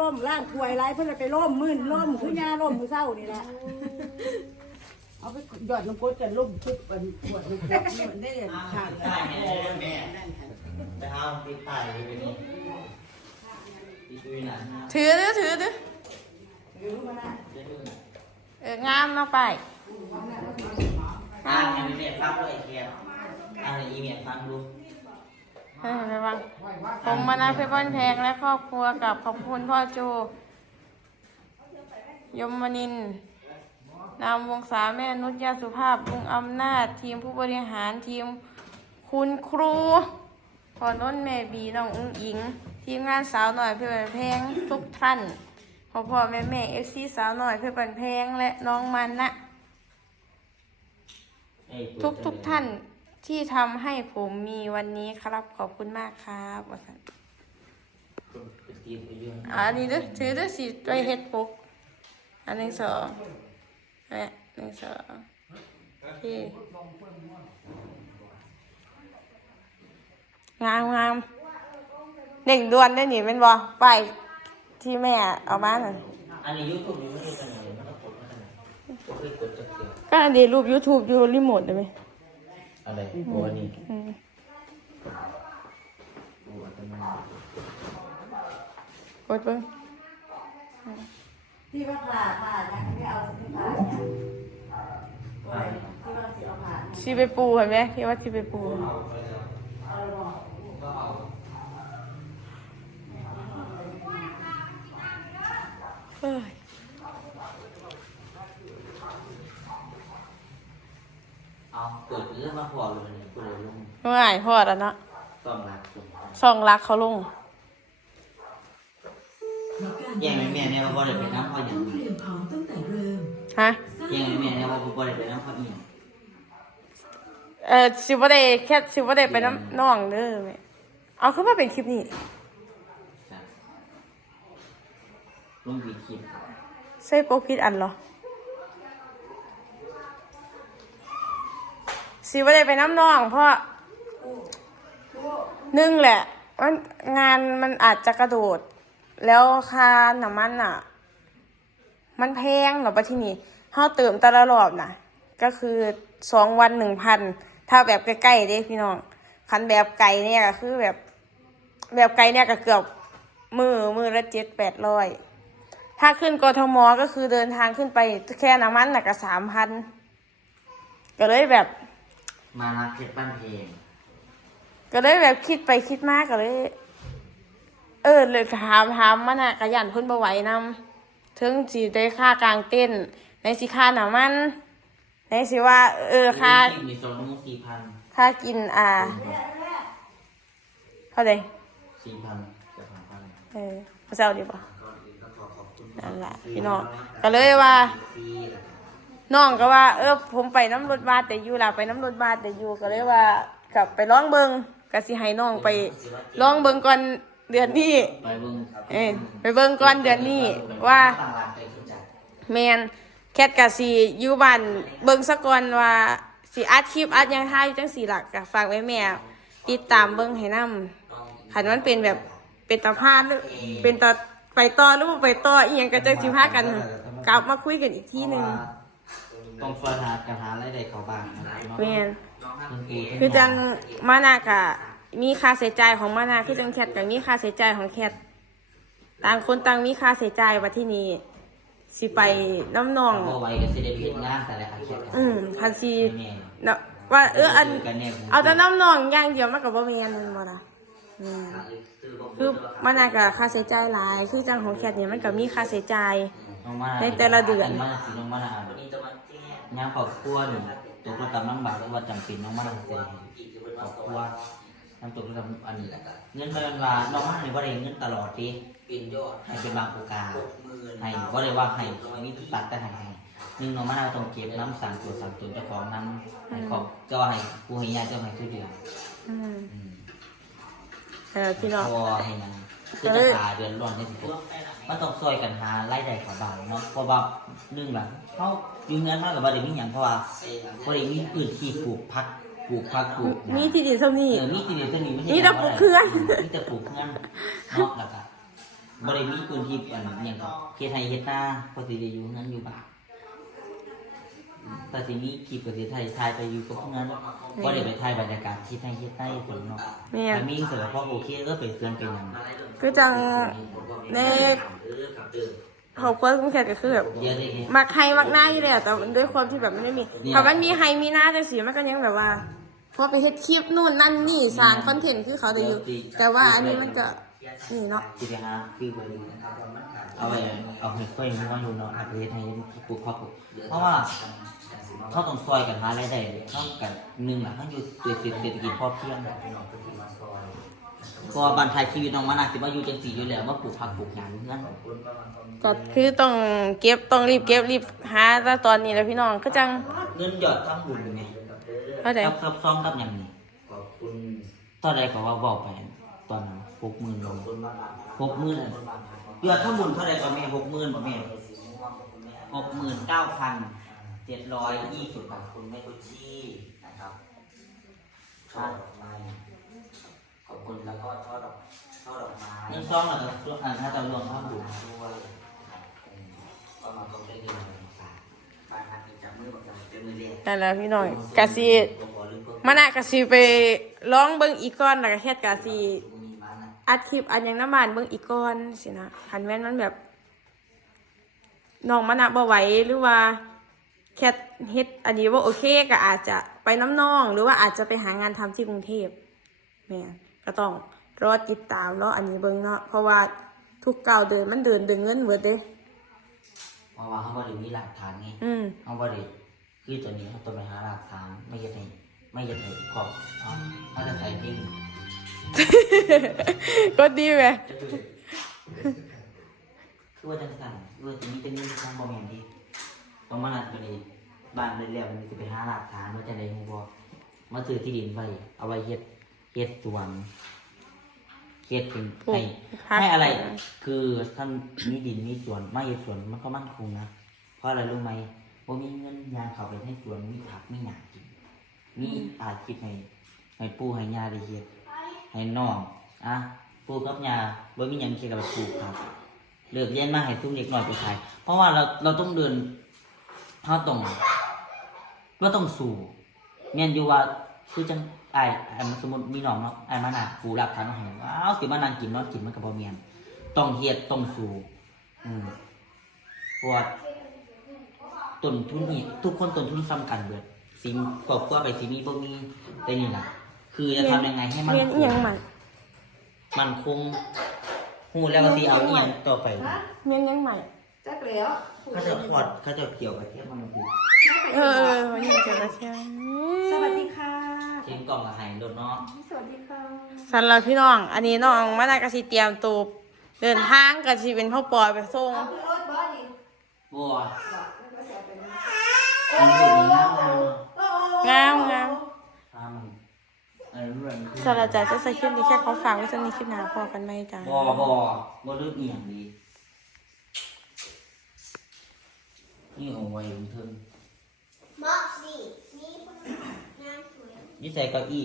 ล่มล่างถวยไรเพิ่อนเลยไปล่มมื่นล่มคือยาล่มมือเศร้านี่แหละเอาไปหยอดน้ำกรดกันล่มทุบกันปวดน้ำกรดนี่มันได้ทางได้ไม่ได้แม่ไปเอาติดป้ายไปนี่ถือเด้อถือเด้อเอองามเนาะไปอ่านให้แม่ฟังด้วยแค่อ่านให้อีเมลฟังดู เออไปฟังผมมานาเพชรบ้านแพงและครอบครัวกับขอบคุณพ่อโจยมมนินทร์นามวงศาแม่นุชยาสุภาพลุงอำนาจ ทีมผู้บริหารทีมคุณครูพอน้นแม่บีน้องอุ้งอิง ทีมงานสาวหน่อยเพื่อนแพงทุกท่านพ่อพ่อแม่แม่เอฟซีสาวหน่อยเพื่อนแพงและน้องมันนะเอ้ยทุกทุกท่าน ที่ทำให้ผมมีวันนี้ครับขอบคุณมากครับว่าซั่นเป็นทีมไปยุ่งอะอันนี้เด้อถือเด้อสิไปเฮ็ดปุกอันหนึ่งสองแม่หนึ่งสองโอเคงามงามเด่งดวนได้หนิเป็นบ่ไปที่แม่เอามาหน่อยอันนี้ยูทูบนี่ไม่ได้กันเลยมันต้องกดมาขนาดก็เคยกดจักเดียวก็อันนี้รูป YouTube อยู่รีโมทได้ไหม อะไรตัวนี้อืมตัวอัตมากดเบิ่งที่ว่าผ่าผ่านะไม่เอาที่ผ่าเนี่ยโอ้ยที่ว่าสิเอาผ่าสิไปปูเห็นไหมที่ว่าสิไปปู เอาลงเอ้ย เอาเกิดเรื่องมาพอเลยนี่กูเลยลงง่ายพอแล้วเนาะต้องรักคนส่องรักเขาลง แย่งแม่เนี่ยว่าบ่ได้ไปน้ำเขาอย่างเตรียมพร้อมตั้งแต่เริ่มฮะ แย่งแม่เนี่ยว่าบ่ได้ไปน้ำเขาอีกเออสิบ่ได้แค่สิบ่ได้ไปน้ำน้องเด้อแม่เอาขึ้นมาเป็นคลิปนี้จ้ะลงวีคลิป ใส่โปรพิดอันเหรอ สิบ่ได้ไปน้ำน้อง เพราะหนึ่งแหละมันงานมันอาจจะกระโดด แล้วค่าน้ำมันอะ มันแพงเหรอปะที่นี่เฮาเติมแต่ละรอบนะก็คือสองวันหนึ่งพันถ้าแบบใกล้ๆเด้พี่น้องคันแบบไกลเนี่ยก็คือแบบ แบบไกลเนี่ยก็เกือบมือมือละเจ็ดแปดร้อยถ้าขึ้นกทมก็คือเดินทางขึ้นไปแค่น้ำมันน่ะก็สามพันก็เลยแบบ มารักเพชรบ้านเพลงก็เลยแบบคิดไปคิดมากก็เลย เออเลยถามถามมันอะกระยันเพิ่นบ่ไหวนำถึงสิได้ค่ากลางเต้น ในสิค่าน้ำมันในสิว่า เออค่ามีโซนมุกสี่พันค่ากินอ่าเท่าไหร่สี่พันจะผ่านพันเออพระเจ้าดีป่ะนั่นแหละพี่น้องก็เลยว่าฟรี น้องก็ว่า เออผมไปน้ำรถบัสแต่อยู่ล่ะไปน้ำรถบัสแต่อยู่ก็เลยว่า กลับไปร้องเบิงก็สิให้น้องไปร้องเบิงก่อนเดือนนี้ ไปเบิ่งเอ้ยไปเบิ่งก่อนเดือนนี้ว่า ต่างร้านไปขึ้นจัดแมนแคทกะสีอยู่บ้านเบิ่งสะก่อนว่าสิอัดคลิปอัดหยังท่ายจังสีหลักกะฝากไว้แม่ติดตามเบิ่งให้นํคันมันเป็นแบบเป็นตาพาดหรือเป็นตาไปต่อหรือบ่ไปต่ออีหยังก็จังสิพากัน กลับมาคุยกันอีกทีหนึง ต้องเฟิร์หาการหารายได้เขาบ้างนะครับแมนเงินกูคือจังมานากะ มีค่าใช้จ่ายของมานาคือจังแคทกับมีค่าใช้จ่ายของแคทต่างคนต่างมีค่าใช้จ่ายว่าที่นี่สิไปน้ำนอง เอาไว้ก็สิได้ไปเฮ็ดงานแต่ละอาชีพกันอืมคันสิแม่เนาะว่าเอออันกันแน่เอาแต่น้ำนองอย่างเดียวมันก็บ่แม่นแมันบ่ล่ะแม่นคือมันน่าก็ค่าใช้จ่ายหลาย คือจังของแคทเนี่ยมันก็มีค่าใช้จ่าย น้องมาในแต่ละเดือนมาสิน้องมาอ่านยามครอบครัวนี่ตกระกำลำบากหรือว่าจำเป็นน้องมาเสียครอบครัวน้ำตกระกำอันเงินเดือนว่าน้องมานี่บ่ได้เงินตลอดดิเป็นยอดให้เป็นบางโอกาสให้บ่ได้ว่าให้มีตัดแต่ให้ให้หนึ่งน้องมาต้องเก็บน้ำสั่งตัวสั่งตัวเจ้าของน้ำให้ครอบก็ให้ผู้ให้ญาติเจ้าให้ทุกเดือนอืมอืมเออพี่น้องพอให้ยังคือจะหาเดือนร้อนในสิบ มันต้องซอยกันหารายได้ของบ้านเนาะเพราะว่าหนึ่งแบบเขาอยู่เงินมากกับว่าเดี๋ยวมีอย่างเพราะว่าเพราะเดี๋ยวมีพื้นที่ปลูกพักปลูกพักปลูกหยังมีที่ดินเท่านี้ เออมีที่เดียวเท่านี้ไม่ใช่มีแต่ปลูกเครื่องมีแต่ปลูกเครื่องเนาะแล้วก็บ่ได้มีพื้นที่อันอหย่างกับเฮ็ดไห้เฮ็ดนาเพอสิได้อยู่นั้นอยู่บ้าน แต่สิมีคลิปก็สิถ่ายถ่ายไปอยู่กับพวกนั้นบ่ได้ไปถ่ายบรรยากาศที่ไห้เฮ็ดนาให้คนเนาะแม่นถ้ามีเสร็จแล้วพอโอเคก็ไปเตือนไปหยังคือจังในครอบครัวคุณแขกก็คือแบบเยอะเลยเฮ็ดมักไฮมักหน้าอยู่เลยอะแต่ด้วยความที่แบบมันไม่มีเนี่ย ถ้ามันมีไฮมีหน้าจังสีมันก็ยังแบบว่าพอไปเฮ็ดคลิปนู่นนั่นนี่สร้างคอนเทนต์คือเขาได้อยู่ แต่ว่าอันนี้มันก็ นี่เนาะสิไปหาคือไปเอาไปเอาให้ค่อยม้วนดูเนาะอัปเดให้ปลูกครอบครัวเพราะว่าเขาต้องซอยกันหารายได้เขากันหนึ่งล่ะเขาอยู่เศรษฐเศรษฐกิจพอเพียงเพราะว่าบ้านไทยชีวิตน้องมานาสิว่าอยู่จังสี่อยู่แล้วมาปลูกผักปลูกหยังเพื่นก็คือต้องเก็บต้องรีบเก็บรีบหาแต่ตอนนี้แล้วพี่น้องก็จังเงินหยอดทำบุญไงเข้าใจกับกับซองกับอย่างนี้ตอนใดก็ว่าเว้าไป ตอนนั้นหกหมื่นลงหกหมื่นยอดทำบุญเท่าไรก็แม่หกหมื่นบ่แม่หกหมื่นเก้าพันเจ็ดร้อยยี่สิบบาทคุณแม่กุชชี่นะครับช่อดอกไม้ขอบคุณแล้วก็ช่อดอกช่อดอกไม้เงินซองแล้วก็อันถ้าจะรวมทำบุญด้วยก็มาต้องได้เงินมาฝากฝากหักจับมือบอกจับเป็นมือเรียกนั่นแหละพี่น้องกะสิมันน่ะกะสิไปลองเบิ่งอีกก่อนแล้วก็เฮ็ดกะสิ อัดคลิปอันหยังน้ำมันเบิ่งอีกก่อนสินะคันแม่นมันแบบน้องมันน่ะบ่ไหวหรือว่าแค่เฮ็ดอันนี้ว่าโอเคก็อาจจะไปน้ำน้อง หรือว่าอาจจะไปหางานทำที่กรุงเทพแม่นก็ต้องรอติดตามรออันนี้เบิ่งเนาะเพราะว่าทุกก้าวเดินมันเดินดึงเงินเบิดเด้เพราะว่าเขาบริมีหลักฐานไงอืมเขาบริคือตัวนี้เขาต้องไปหาหลักฐานไม่จะให้ไม่จะให้ขอบเอาเขาจะใส่เพลง ก็ดีเว้ยคือว่าจังสั่นคือว่าจะมีจะมีทางบอมแมนที่ต้องมานัดไปเลยบ้านเลยแล้วมันจะไปหาหลักฐานว่าจะได้ฮู้บ่มาซื้อที่ดินไว้เอาไว้เฮ็ดเฮ็ดสวนเฮ็ดเป็นให้ให้อะไร คือท่านมีดินมีสวนมาเฮ็ดสวนมันก็มั่นคงนะเพราะอะไรรู้ไหมว่ามีเงินยางเข้าไปให้สวนมีผักมีหญ้ากินมีอาชีพให้ให้ปู่ให้ย่าได้เฮ็ด ให้น้องอะปู่กับยาบ่มีหยังเกี่ยวกับปลูกครับเลิกเรียนมาให้ซุ่มเด็กหน้อยไปขายเพราะว่าเราเราต้องเดินเฮาต้องเราต้องสู้แม่นอยู่ว่าคือจังไอ้ไอ้สมมติมีน้องเนาะไอ้มาน่ะปู่รับทานมาให้ว้าวสิมานั่งกินนอนกินมันก็บ่แม่นต้องเฮ็ดต้องสู้อืมเพราะว่าต้นทุนนี่ทุกคนต้นทุนซ้ำกันเบิดสิมกอบกว่าไปสิมีบ่มีแต่นี่ล่ะ คือจะทำยังไงให้มันเรียนคอีหงยังใหม่มันคงหูแล้วก็สิเอาอีหยังต่อไปเรียนอีหยังใหม่จักแล้วเขาจะขอดเขาจะเกี่ยวกับเทียบมันคือเออเออวันนี้เจอกันเชียงสวัสดีค่ะ เทียมกล่องละหายโดนเนาะสวัสดีค่ะสำหรับพี่น้อง อันนี้น้องมานากสิเตรียมตัวเดินทางกับชีเป็นพ่อปอยไปส่งเอาขึ้นรถบ่นี่บัวมันก็เสียไปนะมันอยู่ในน้ำน้งามงามำน้ำมันเออรู้เรื่อง สำหรับจ่าจะใส่คลิปนี้แค่เขาฟังไว้จะมีคลิปหนาพอกันไหมจ้าบัวบัวบัวเลือกอีหยังดีนี่เอาไว้บนเทิงบอกสิมีคนงานสวยยี่ใส่เก้าอี้